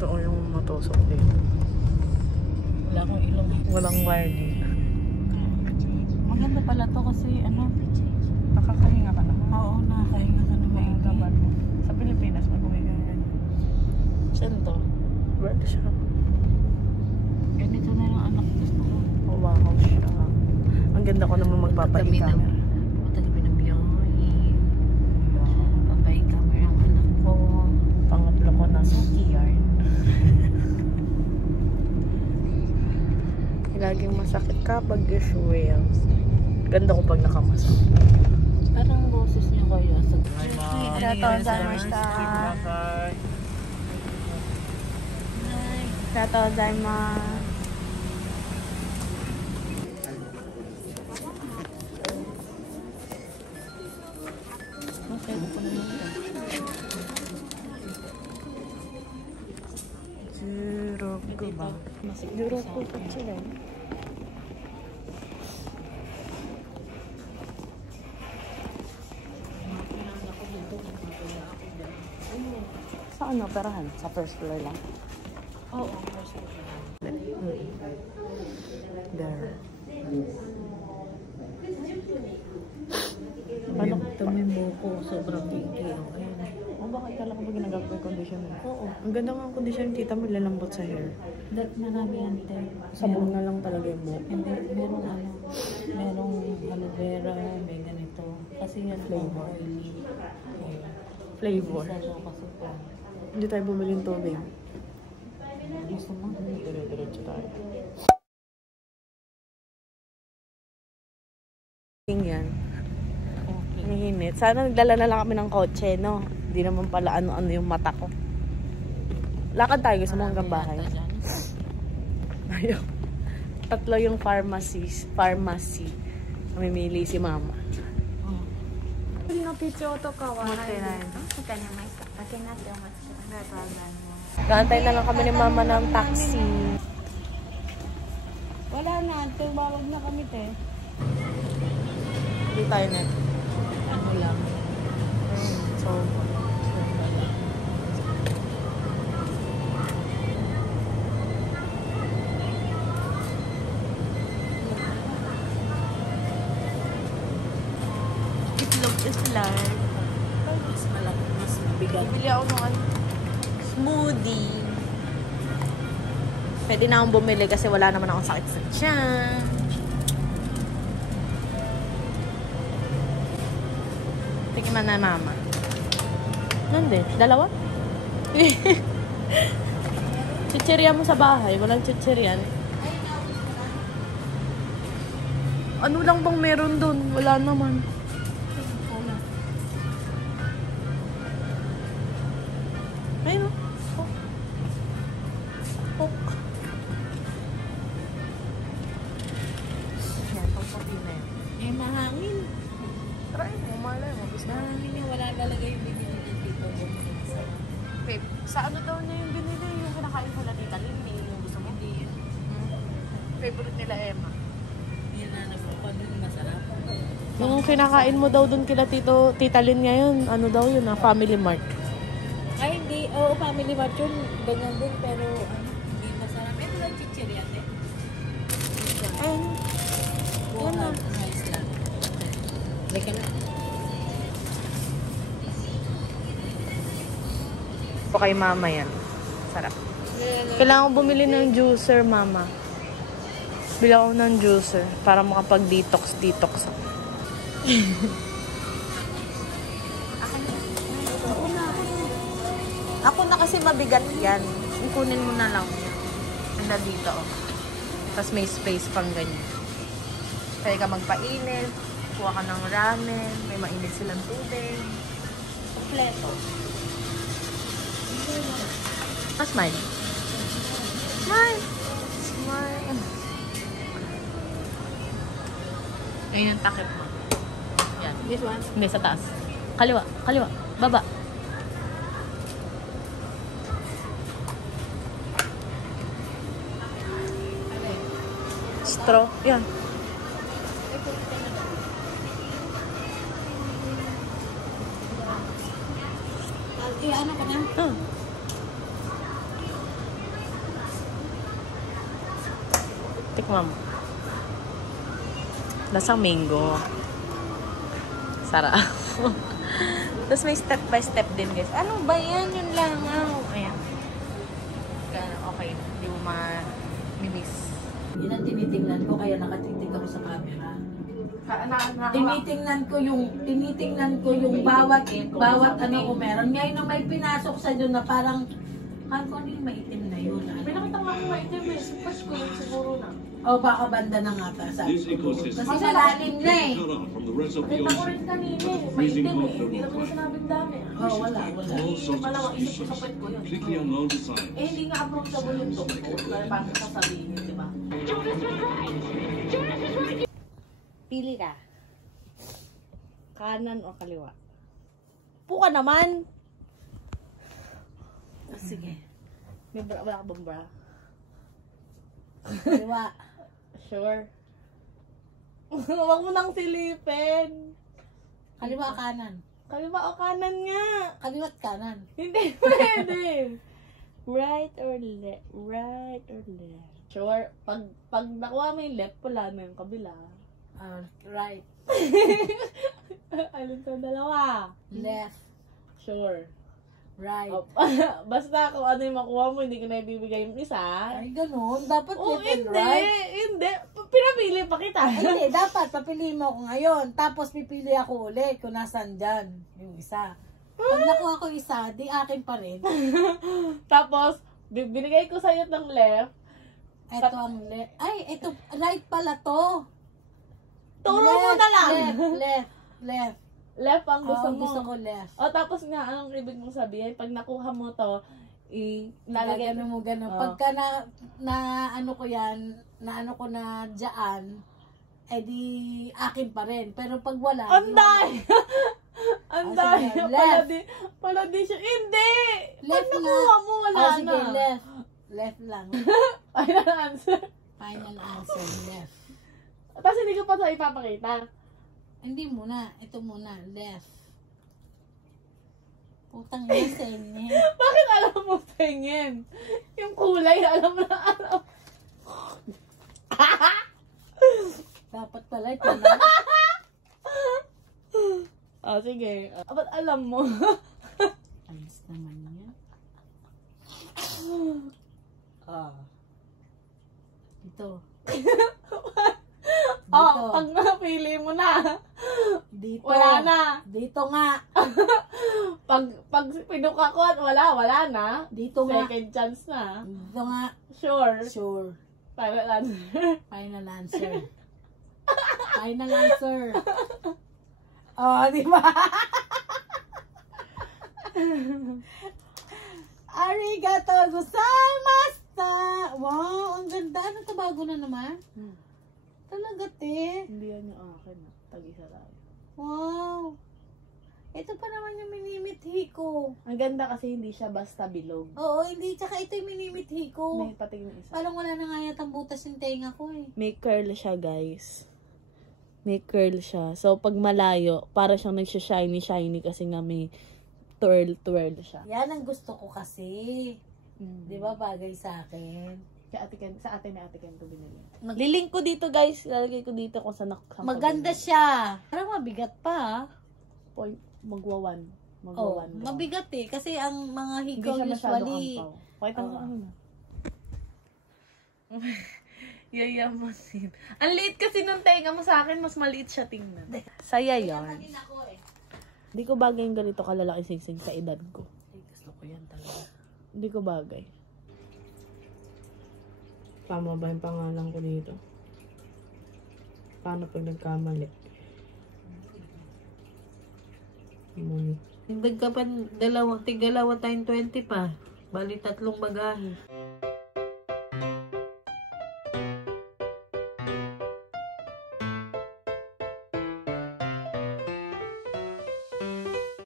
Totoo yung matusok din. Wala akong ilong. Walang wire dito. Maganda pala to kasi ano, Nakakahinga ka naman. oo, nakakahinga ka na May maigi. kapat mo. Sa Pilipinas, mag-uwiga yan. Saan to? Workshop. Ganito na yung anak gusto ko. O wow siya. Ang ganda ko naman magpapahing-camera. Matagal ng biyahe. Papahing-camera ang anak ko. Pangatlo ko na suki yarn. Laging masakit kapag usual. Ganda ko pag nakamasak. Parang boses niya kayo sa... Okay, ko naman ito. Juroku ba? Juroku ko sila. Sa ano, perahan? Sa first floor lang? Oo, first floor. There. Paano ito may buko? Sobrang bigay. O bakit kala ko ba ginagamit ko yung conditioner? Oo. Ang ganda nga ang conditioner, tita mo, lalambot sa hair. Marami yan, te. Sabon na lang talaga yung buhok. Hindi, merong ano, merong aloe vera, may ganito. Kasi yan Flavor. oily. Flavor. Isa kasi po. Hindi tayo bumili ng tubig. Gusto mo? Dire-diretso tayo. Yan. Okay. Nahinit. Sana nagdala na lang kami ng kotse, no? Hindi naman pala ano-ano yung mata ko. Lakad tayo, gusto mo hanggang bahay. Ayaw. Tatlo yung pharmacy. Mamimili si mama. の手帳とかはないですか？持ってない。わかりました。開けになってお待ちください。ありがとうございます。 Kaantay na lang kami ni mama ng taxi. Wala na, tumawag na kami, te. Hindi tayo na. Ano lang. So, Itlog is large. Mas malaki, mas mabigat. bibili ako ng ano, smoothie. Pwede na akong bumili kasi wala naman akong sakit sa tiyan. Tikiman na mama. Nande? Dalawa? Chichirya mo sa bahay. Walang chichiryan. Ano lang bang meron dun? Wala naman. Ayun o. Coke. Yan, pagpapin na yun. Eh, mahangin. Try mo, malay mo. Gusto mo. Mahangin yung wala lalagay yung bibili dito. Babe, sa ano daw niya yung binili? Yung kinakain ko na tita Lynn, hindi yung gusto mo? Hindi. Favorite nila Emma. Yan na nagpapan yung masarap. Yung kinakain mo daw dun kila Tita Lynn ngayon, ano daw yun Family Mart. Ay, hindi. Oo, family mart yun. Ganyan din, pero ano, hindi masarap. Ito lang chichirya, te. Ayun. Yan na. Nice lang. Lika na. Ito kay mama yan. Sarap. Kailangan ko bumili ng juicer, mama. Bili ako ng juicer para makapag-detox ako. Ako na kasi mabigat yan. Ikunin mo na lang. Ganda dito, oh. Tapos may space pang ganyan. Kaya ka magpainit, kuha ka ng ramen, may mainit silang tubig. Kompleto. Smile. Smile. Smile. Ayun ang takip mo. Yan. This one? Hindi, sa taas. Kaliwa. Kaliwa. Baba. Straw. Yan. Ano ka na? Tikman mo. Lasang mango. Sarap. Tapos may step by step din, guys. Ano ba yan? Yung langaw. Ayan. Okay. Hindi mo ma-miss. Yun ang tinitingnan ko, kaya nakatitig ako sa camera. Tinitingnan ko yung bawat ano ko meron. Ngayon na may pinasok sa doon na parang ano yung maitim na yun. Pinakita mo ako maitim. Push ko yun siguro na. O baka banda na nga pa sabi ko. Kasi malalim na eh. Nakita ko rin kanina eh. Maitim eh. Hindi naman yung sinabing dami. Oh, wala. Malawang isip ko sa pwet ko yun. Eh, hindi nga approachable yung doktor. Kaya bakit sasabihin yun, di ba? Pili ka. Kanan o kaliwa? Puka naman! Sige. May bra, wala ka bang bra? Kaliwa. Sure. Huwag mo nang silipin. Kaliwa kanan. Kaliwa o kanan nga? Kaliwa't kanan. Hindi pwede. Right or left? Right or left? Sure. Pag nakuha mo yung left, wala na yung kabila. Right. Alin sa dalawa? Left. Sure. Right. Basta kung ano yung makuha mo, hindi ko na ibibigay yung isa. Ay, ganun. Dapat Oh, left and hindi. right. Hindi. Pinapili pa kita. Ay, hindi. Dapat papiliin mo ako ngayon. Tapos pipili ako ulit kung nasan dyan. Yung isa. Pag nakuha ko isa, di akin pa rin. Tapos, binigay ko sa'yo ng left. Ito ang left. Ay, ito. Right pala to. Turo mo na lang. Left. Left ang gusto mo. Gusto ko left. O, tapos nga, anong ibig mong sabihin? Pag nakuha mo to, lalagay Gano'n mo gano'n. Oh. Pagka na ano ko yan, na ano ko na dyan, di akin pa rin. Pero pag wala, Anday! Anday! sige, left. Pala di siya. Hindi! Left Pag na. nakuha mo, wala na. Sige, left. Left lang. Final answer. Final answer, left. Tapos hindi ko pa sa ipapakita. Hindi muna. Ito muna. Left. Putang ina sa inyo. Bakit alam mo tingin? Yung kulay, alam na alam. Dapat pala ito na. Sige. Ba't alam mo? Ayos naman yan. Dito. Pag napili mo na. Dito. Wala na. Dito nga. Pag pinuka ko at wala na. Dito nga. Second chance na. Dito nga. Sure. Sure. Final answer. Final answer. Final answer. Oh, di ba? Arigato gozaimashita. Wow, ang ganda. Ano to, bago na naman? Talaga, te. Hindi yan yung akin. Tag-isa lang. Wow. Ito pa naman yung minimithi ko. Ang ganda kasi hindi siya basta bilog. Oo, hindi. Tsaka ito yung minimithi ko. May pati yung isa. Parang wala na nga yatang butas yung tenga ko eh. May curl siya, guys. May curl siya. So, pag malayo, para siyang nagsha-shiny kasi nga may twirl siya. Yan ang gusto ko kasi. Di ba bagay sa akin? Sa atin ni Ate Ken ko binili. Lilink ko dito, guys. Lalagay ko dito kung saan Maganda siya. Parang mabigat pa. Magwawan. Oh, mabigat eh. Kasi ang mga Hindi hikaw siya masyadong usually... ampaw. Pakita mo ano na. Yayamasin. Ang liit kasi nung tenga mo sa akin, mas maliit siya tingnan. Saya yarn. Hindi ko bagay yung ganito kalalaki singsing sa edad ko. Ay, gusto ko yan talaga. Hindi ko bagay. Tama ba yung pangalan ko dito? Paano pag nagkamali? Muni. Nagdag ka pa dalawa tayong 20 pa. Bali 3 bagahe.